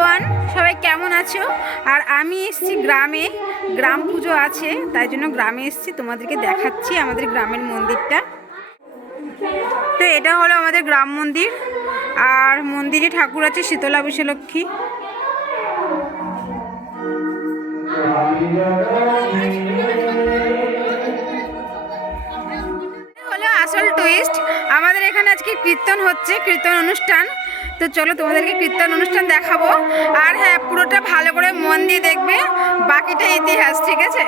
Everyone, সবাই কেমন আছো? আর আমি এসেছি গ্রামে, গ্রাম পুজো আছে তাই জন্য গ্রামে এসেছি। তোমাদেরকে দেখাচ্ছি আমাদের গ্রামের মন্দিরটা। তো এটা হলো আমাদের গ্রাম মন্দির, আর মন্দিরে ঠাকুর আছে শীতলা বিশ্বলক্ষ্মী। হলো আসল টুইস্ট, আমাদের এখানে আজকে কীর্তন হচ্ছে, কীর্তন অনুষ্ঠান। তো চলো তোমাদেরকে কীর্তন অনুষ্ঠান দেখাবো। আর হ্যাঁ, পুরোটা ভালো করে মন দিয়ে দেখবে, বাকিটা ইতিহাস, ঠিক আছে?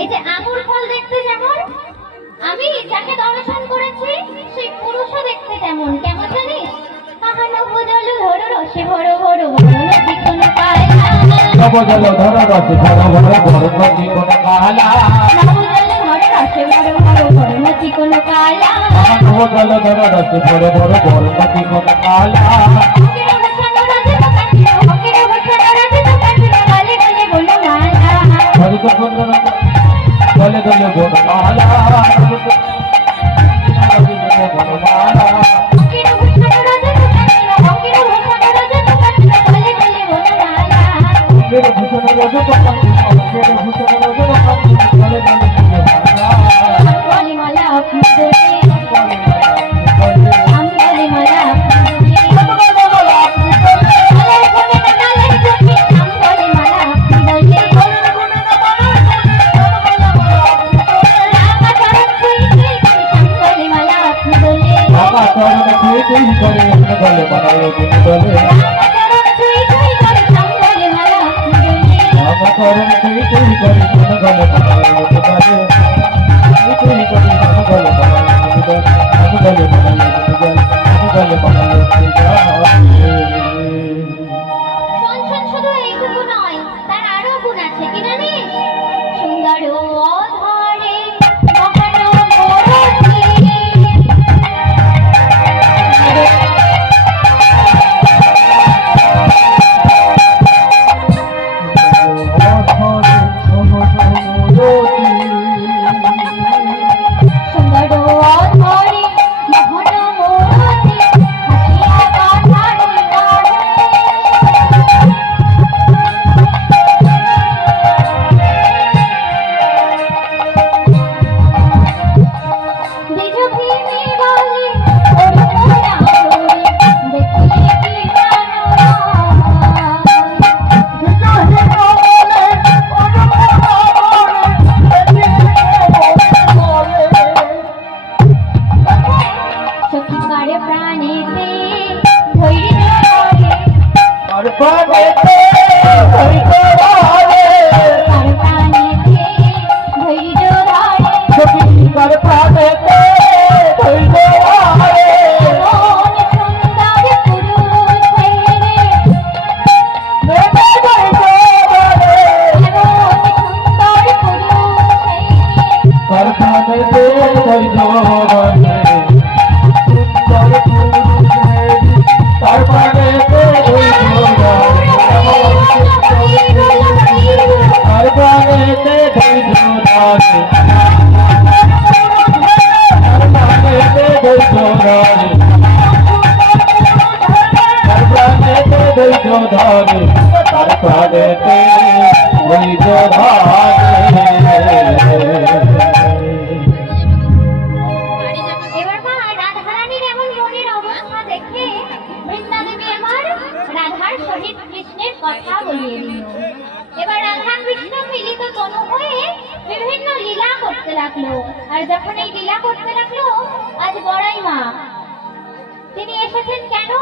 এই যে আঙুর ফল দেখতে যেমন, আমি যাকে দর্শন করেছি সেই পুরুষও দেখতে তেমন। কেমন জানিস? নবজল ধর রসে ভরো ভরো নদী কোন কালা, নবজল ধর রসে ভরো ভরো নদী কোন কালা, নবজল ধর রসে ভরো ভরো নদী কোন কালা, নবজল ধর রসে ভরো ভরো নদী কোন কালা। দলে দলে বনমালা, সুন্দর ধরে তার প্রাণেতে বৈধ ধরে। এবার মা রাধারানীর এমন মনের অবস্থা দেখে বৃন্দা দেবী আমার রাধার সহিত কৃষ্ণের কথা বলিয়ে দিল। এবার রাধা কৃষ্ণ মিলিত তনু হয়ে বিভিন্ন লীলা করতে লাগলো। আর যখন এই লীলা করতে লাগলো, আজ বড়াই মা তিনি এসেছেন কেন?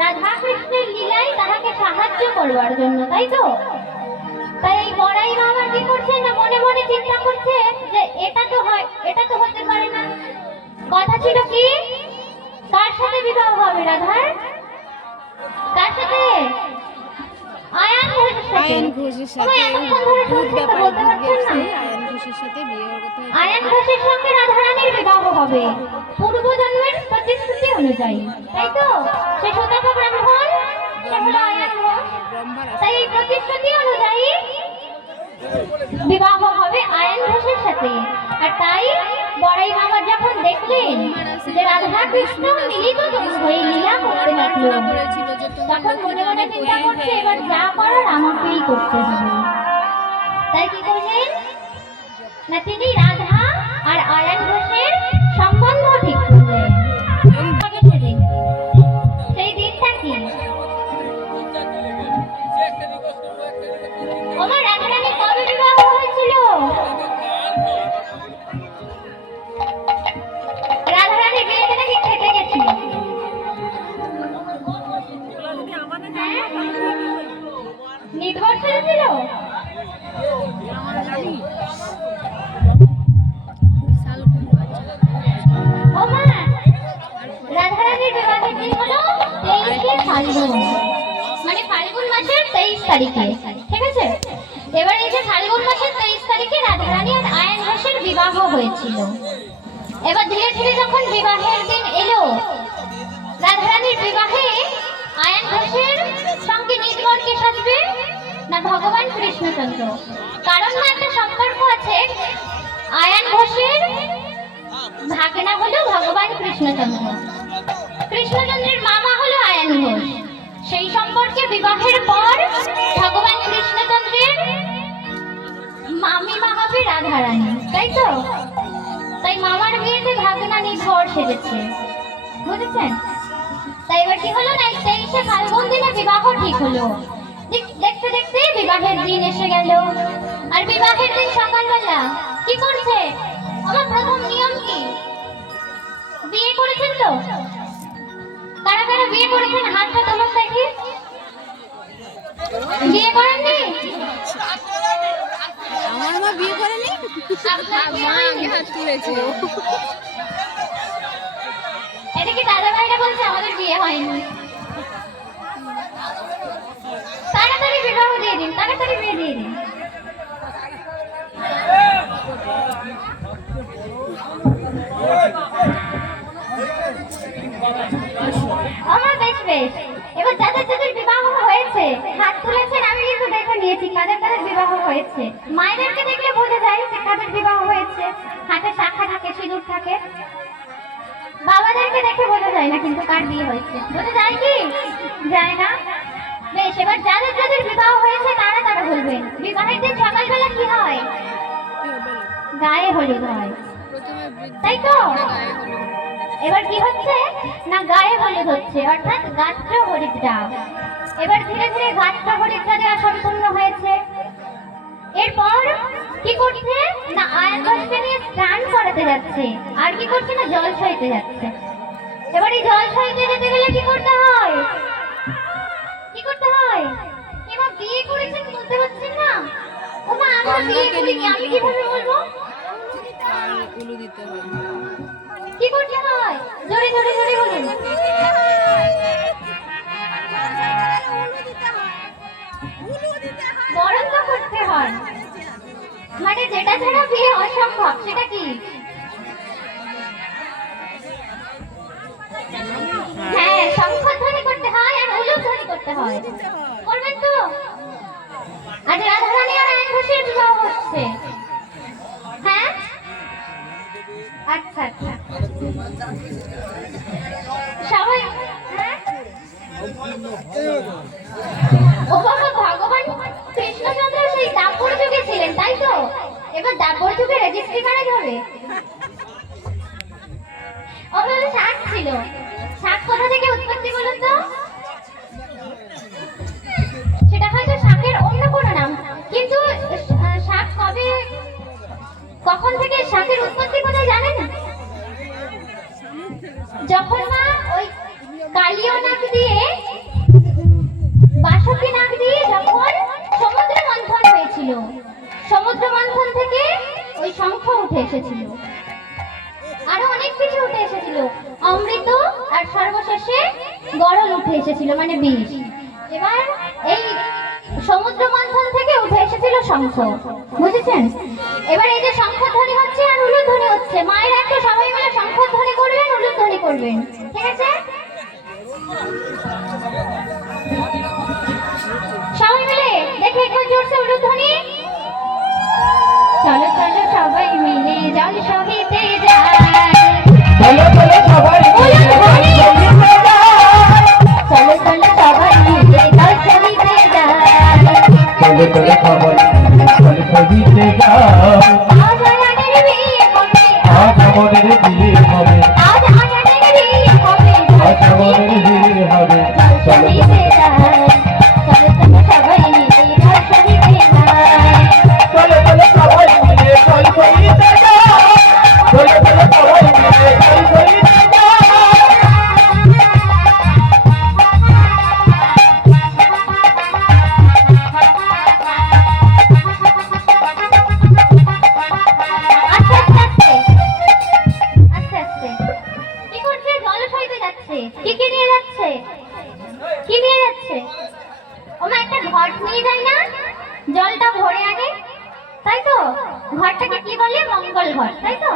রাধা কৃষ্ণের লীলায় তাহাকে সাহায্য করবার জন্য, তাই তো? তাই এই বড়াই মা আমার কি করছেন না মনে মনে চিন্তা করছে যে এটা তো হতে পারে না। কথা ছিল কি, কার সাথে বিবাহ হবে রাধার? কার সাথে? আয়ান ঘোষের সাথে। আয়ান ঘোষের সাথে ভূত ব্যাপারে ভূত গেছে, আয়ান ঘোষের সাথে বিয়ে হওয়ার কথা। আয়ান ঘোষের সঙ্গে রাধারানীর বিবাহ হবে পূর্বজন্মের প্রতিশ্রুতি অনুযায়ী, তাই তো? সে শতক ব্রাহ্মণ, সে হলো আয়ান ঘোষ। তাই এই প্রতিশ্রুতি অনুযায়ী বিবাহ হবে আয়ান ঘোষের সাথে। আর তাই বড়াই মামা যখন দেখলেন যে রাধা কৃষ্ণ মিলিত হয়ে লীলা করতে লাগলো, তখন মনে মনে চিন্তা করছে এবার যা করার আমাকেই করতে হবে। তাই কি করলেন না, তিনি রাধা আর আয়ান ঘোষের সম্বন্ধ ঠিক করলেন। সেই দিনটা কি? আমার রাধারানী কবে বিবাহ হয়েছিল? রাধারানী বিয়েতে নাকি খেতে গেছিল। নির্বর্ষণ ছিল। ও মা, রাধারানীর বিবাহের দিন হলো 23শে ফাল্গুন, মানে ফাল্গুন মাসের 23 তারিখে, ঠিক আছে? এবার এই যে ফাল্গুন মাসের 23 তারিখে রাধারানী আর আয়ান ঘোষের বিবাহ হয়েছিল। এবার ধীরে ধীরে যখন বিবাহের দিন এলো, রাধারানীর বিবাহে আয়ান ঘোষের সঙ্গে নিজবর কে সাজবে না ভগবান কৃষ্ণচন্দ্র। কারণ না একটা সম্পর্ক আছে, আয়ান ঘোষের ভাগনা হলো ভগবান কৃষ্ণচন্দ্র, কৃষ্ণচন্দ্রের মামা হলো আয়ান ঘোষ। সেই সম্পর্কে বিবাহের পর ভগবান কৃষ্ণচন্দ্রের মামিমা হবে রাধারানী, তাই তো? তাই মামার বিয়েতে ভাগনা নির্ভর সেজেছে, বুঝেছেন? তাই এবার কি হলো না, 23শে ফাল্গুন দিনে বিবাহ ঠিক হলো। দেখতে দেখতে বিবাহের দিন এসে গেল। আর বিবাহের দিন সকালবেলা কি করছে আমার প্রথম নিয়ম কি? বিয়ে করেছেন তো? কারা কারা বিয়ে করেছেন হাতটা তোলুন দেখি। বিয়ে করেননি? আমার মা বিয়ে করেনি, আপনার মা আগে হাত তুলেছে। এটা কি দাদা ভাইরা বলছে আমাদের বিয়ে হয়নি? তাড়াতাড়ি বিবাহ দিয়ে দিন, তাড়াতাড়ি বিয়ে দিয়ে দিন। আমার বেশ বেশ। এবার যাদের যাদের বিবাহ হয়েছে হাত তুলেছেন, আমি কিন্তু দেখে নিয়েছি কাদের কাদের বিবাহ হয়েছে। মায়েদেরকে দেখলে বোঝা যায় যে কাদের বিবাহ হয়েছে, হাতে শাখা থাকে, সিঁদুর থাকে। বাবাদেরকে দেখে বোঝা যায় না কিন্তু কার বিয়ে হয়েছে, বোঝা যায় কি? যায় না। বেশ, এবার যাদের যাদের বিবাহ হয়েছে তারা তারা বলবেন। বিবাহের দিন সকালবেলা কি হয়? গায়ে হলুদ হয়, তাই তো? এবার কি হচ্ছে না গায়ে হলুদ হচ্ছে, অর্থাৎ গাত্র হরিদ্রা। এবার ধীরে ধীরে গাত্র হরিদ্রা দেওয়া সম্পূর্ণ হয়েছে। এরপর কি করছে না আয়ান ঘোষকে নিয়ে স্নান করাতে যাচ্ছে। আর কি করছে না জল সইতে যাচ্ছে। এবার এই জল সইতে যেতে গেলে কি করতে হয়? কি করতে হয়? এবার বিয়ে করেছেন বলতে পারছেন না? ও মা, আমরা বিয়ে করিনি, আমি কিভাবে বলবো? উলু দিতে হয়। কি করতে হয়? জোরে জোরে জোরে বলুন। বরণ তো করতে হয়, মানে যেটা ছাড়া বিয়ে অসম্ভব। সেটা কি? হ্যাঁ, শঙ্খধ্বনি করতে হয় আর উলুধ্বনি করতে হয়। করবেন তো? আজ রাধারানী আর আয়ান ঘোষের বিবাহ হচ্ছে। হ্যাঁ, আচ্ছা আচ্ছা। সবাই হ্যাঁ ও বাবা, ভগবান কৃষ্ণচন্দ্র সেই দাপর যুগে ছিলেন, তাই তো? এবার দাপর যুগে রেজিস্ট্রি ম্যারেজ হবে। ও বাবা, শাক ছিল। শাক কোথা থেকে উৎপত্তি বলুন তো? সেটা হয়তো শাকের অন্য কোনো নাম, কিন্তু শাক কবে, কখন থেকে শাকের উৎপত্তি কোথায় জানেন? যখন না ওই কালীয় নাক দিয়ে, বাসন্তী নাক দিয়ে যখন সমুদ্র মন্থন হয়েছিল, সমুদ্র মন্থন থেকে ওই শঙ্খ উঠে এসেছিল, আরো অনেক কিছু উঠে এসেছিল, অমৃত, আর সর্বশেষে গরল উঠে এসেছিল, মানে বিষ। এবার এই সমুদ্র মন্থন থেকে উঠে এসেছিল শঙ্খ, বুঝেছেন? এবার এই যে শঙ্খধ্বনি হচ্ছে আর উলুধ্বনি হচ্ছে, মায়েরা একটু সবাই মিলে শঙ্খধ্বনি করবেন, উলুধ্বনি করবেন, ঠিক আছে? সবাই মিলে দেখে একবার জোরসে উলুধ্বনি। চলো চলো সবাই মিলে জল সহিতে যায়, চলো চলো সবাই মিলে উলুধ্বনি। সঙ্গীতে গাই। চলো চলো সবাই মিলে জল সহিতে যায়, চলো চলো সবাই মিলে চলো সঙ্গীতে গাই। আজ আয়ানের বিয়ে হবে, আজ আমাদের বিয়ে হবে, আজ আয়ানের বিয়ে হবে, আজ আমাদের বিয়ে হবে। জল চলো সহিতে যায়, চলো চলো সবাই মিলে জল সহিতে যায়। চলো চলো সবাই মিলে চল সঙ্গীতে গাই। চলো চলো সবাই মিলে চল সঙ্গীতে গাই। আস্তে আস্তে আস্তে আস্তে আস্তে কি করছে? জল সইতে যাচ্ছে। কি কি নিয়ে যাচ্ছে? কি নিয়ে যাচ্ছে? ওমা, একটা ঘট নিয়ে যায় না, জলটা ভরে আনে, তাই তো? ঘরটাকে কি বলে? মঙ্গল ঘট, তাই তো?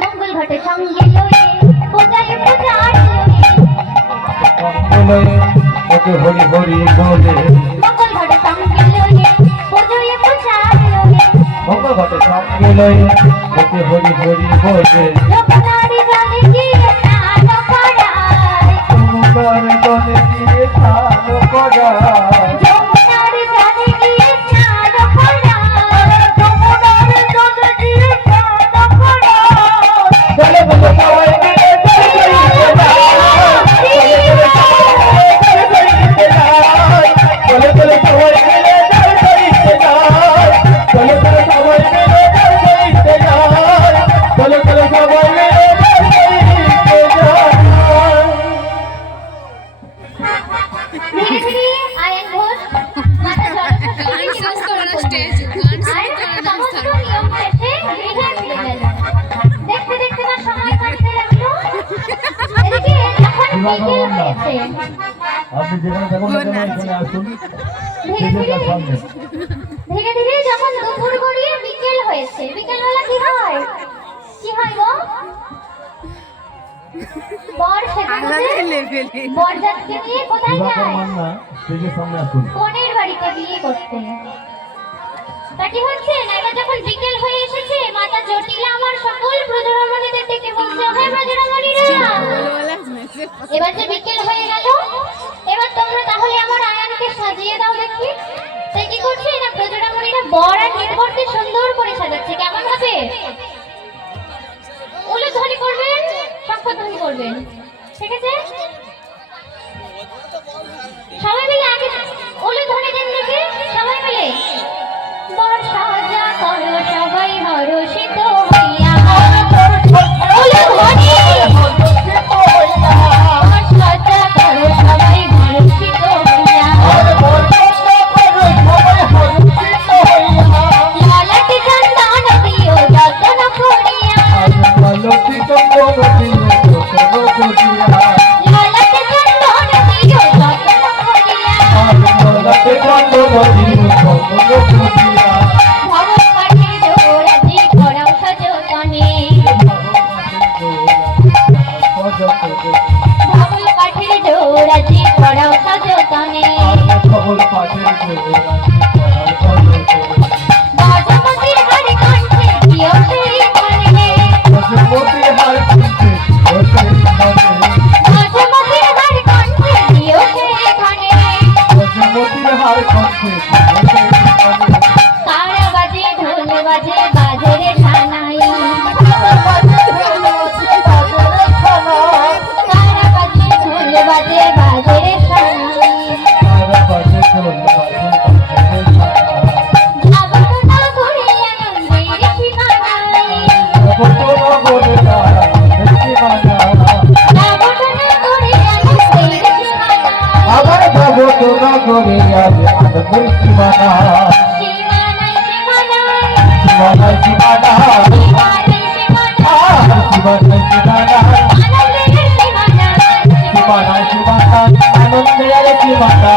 মঙ্গল ঘটে সঙ্গে লয়ে পূজায় পূজার লয়ে, বলে ওকে হরি হরি বলে, মঙ্গল ঘটে সঙ্গে লয়ে পূজায় পূজার লয়ে, মঙ্গল ঘটে সঙ্গে লয়ে ওকে হরি হরি বলে। যমুনার জলে গিয়ে স্নান করায়, তোমার দলে দিয়ে স্নান করায়। যমুনার জলে গিয়ে স্নান করায়, যমুনার জলে গিয়ে স্নান করায়। চলে চলে সবাই মিলে চল সঙ্গীতে গাই। চলে চলে সবাই মিলে চল সঙ্গীতে গাই। চলে চলে সবাই মিলে চল সঙ্গীতে গাই। চলে চলে সবাই মিলে চল সঙ্গীতে গাই। ধীরে ধীরে আয়ন ঘোষ মাতা জলসরস্বতী সমস্ত নিয়ম শেষে গৃহে ফিরে গেল। দেখতে দেখতে তার সময় কাটতে লাগলো। এদিকে যখন বিকেল হয়েছে, আপনি যেখানে থাকুন না কেন এখানে আসুন। ধীরে ধীরে ধীরে ধীরে যখন দুপুর গড়িয়ে বিকেল হয়েছে, বিকেলবেলা কি হয়? কি হয় গো? বর সেজে বরযাত্রী নিয়ে কোথায় যায়? মান্না স্টেজের সামনে আসুন। কনের বাড়িতে বিয়ে করতে। তা কি হচ্ছে না, এবার যখন বিকেল হয়ে এসেছে, মাতা জটিলা আমার সকল ব্রজরমণীদের ডেকে বলছে, হে ব্রজরমণীরা, এবার যে বিকেল হয়ে গেল, এবার তোমরা তাহলে আমার আয়ানকে সাজিয়ে দাও দেখি। তাই কি করছে না, ব্রজরমণীরা বর আর নির্বরকে সুন্দর করে সাজাচ্ছে। কেমন হবে? উলুধ্বনি করবেন, শঙ্খধ্বনি করবেন, ঠিক আছে? সবাই মিলে আগে উলুধ্বনি দিন দেখে, সবাই মিলে। বর সাজা করো সবাই হরষিত হইয়া, উলুধ্বনি। বর সাজা করো সবাই হরষিত হইয়া, লালাটি চন্দন দিও যতন করিয়া, লালাটি চন্দন দিও যতন করিয়া, ভবন কাঠে জোড়াজি করাও সযতনে, ভবন কাঠে জোড়াজি করাও সযতনে, বাজমতির হাড়ি কণ্ঠে দিও সেই ক্ষণে, বাজমতির হাড়ি কণ্ঠে দিও সেই ক্ষণে, করে যাবে আনন্দের সীমানা সীমানায় সীমানায় সীমানায় সীমানা সীমানায় সীমানায় সীমানায় সীমানা আনন্দের সীমানায় সীমানায় সীমানায় আনন্দের সীমানা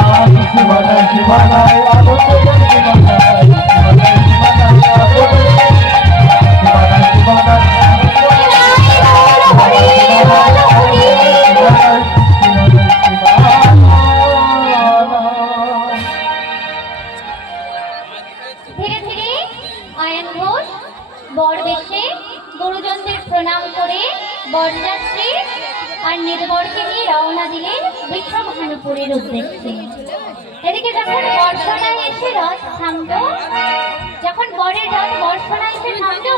সীমানায় সীমানায় আনন্দের সীমানা সীমানায় ধীরে ধীরে আয়ন ঘোষ বর বেশে গুরুজনদের প্রণাম করে বরযাত্রী আর নির্বরকে নিয়ে রওনা দিলেন বিশ্বভানুপুরের উদ্দেশ্যে। এদিকে যখন বর্ষণায় এসে রথ থামলো, যখন বরের রথ বর্ষণায় এসে থামলো